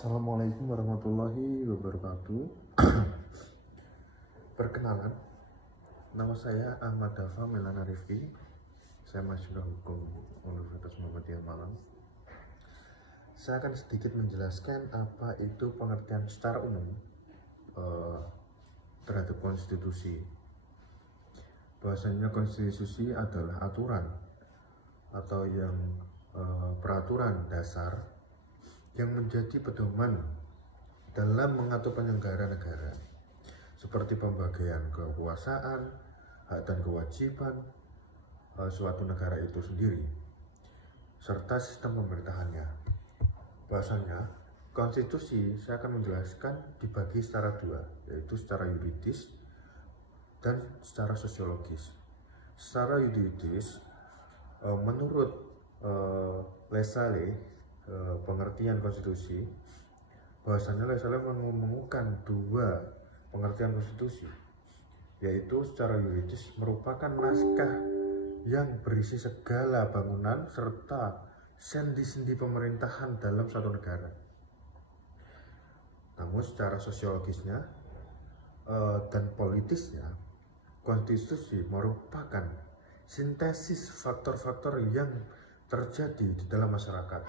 Assalamualaikum warahmatullahi wabarakatuh. Perkenalan, nama saya Ahmad Dafa Melana Rifki. Saya mahasiswa hukum Universitas Muhammadiyah Malang. Saya akan sedikit menjelaskan apa itu pengertian secara umum terhadap konstitusi. Bahasanya konstitusi adalah aturan atau yang peraturan dasar yang menjadi pedoman dalam mengatur penyelenggara negara, seperti pembagian kekuasaan, hak dan kewajiban suatu negara itu sendiri, serta sistem pemerintahannya. Bahasanya, konstitusi saya akan menjelaskan dibagi secara dua, yaitu secara yuridis dan secara sosiologis. Secara yuridis, menurut Lassalle, pengertian konstitusi, bahwasannya Lassalle menemukan dua pengertian konstitusi, yaitu secara yuridis merupakan naskah yang berisi segala bangunan serta sendi-sendi pemerintahan dalam suatu negara. Namun secara sosiologisnya dan politisnya, konstitusi merupakan sintesis faktor-faktor yang terjadi di dalam masyarakat.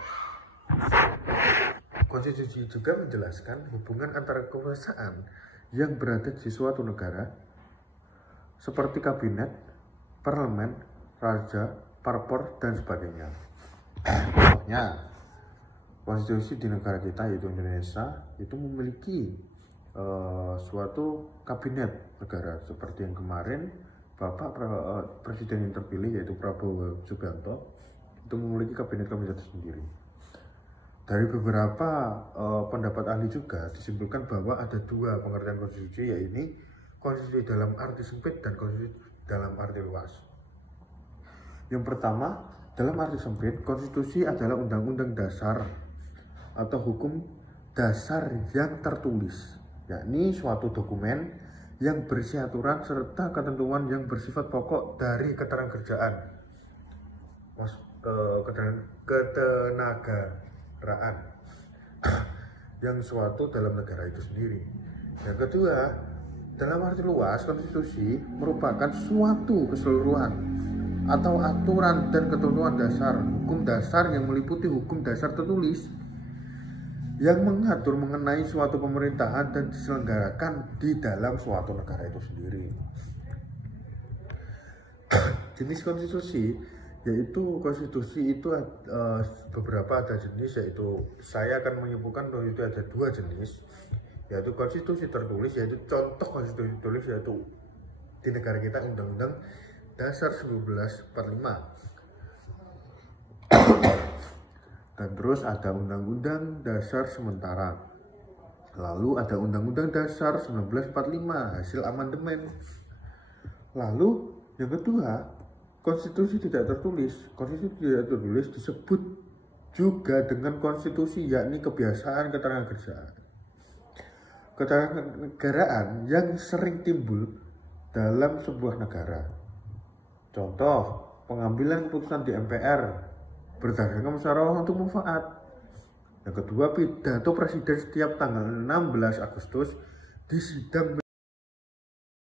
Konstitusi juga menjelaskan hubungan antara kekuasaan yang berada di suatu negara, seperti kabinet, parlemen, raja, parpor, dan sebagainya. Contohnya, konstitusi di negara kita yaitu Indonesia itu memiliki suatu kabinet negara, seperti yang kemarin Bapak Presiden yang terpilih yaitu Prabowo Subianto itu memiliki kabinet tersendiri. Dari beberapa pendapat ahli juga disimpulkan bahwa ada dua pengertian konstitusi, yaitu konstitusi dalam arti sempit dan konstitusi dalam arti luas. Yang pertama, dalam arti sempit, konstitusi adalah undang-undang dasar atau hukum dasar yang tertulis, yakni suatu dokumen yang berisi aturan serta ketentuan yang bersifat pokok dari ketenagakerjaan, yang suatu dalam negara itu sendiri. Yang kedua, dalam arti luas, konstitusi merupakan suatu keseluruhan atau aturan dan ketentuan dasar, hukum dasar yang meliputi hukum dasar tertulis yang mengatur mengenai suatu pemerintahan dan diselenggarakan di dalam suatu negara itu sendiri. Jenis konstitusi, yaitu konstitusi itu beberapa ada jenis, yaitu saya akan menyimpulkan bahwa itu ada dua jenis, yaitu konstitusi tertulis, yaitu contoh konstitusi tertulis yaitu di negara kita Undang-Undang Dasar 1945, dan terus ada Undang-Undang Dasar sementara, lalu ada Undang-Undang Dasar 1945 hasil amandemen. Lalu yang kedua, konstitusi tidak tertulis. Konstitusi tidak tertulis disebut juga dengan konstitusi, yakni kebiasaan ketenagakerjaan. Ketenagakerjaan yang sering timbul dalam sebuah negara. Contoh, pengambilan keputusan di MPR berdasarkan musyawarah untuk mufakat. Yang kedua, pidato presiden setiap tanggal 16 Agustus di sidang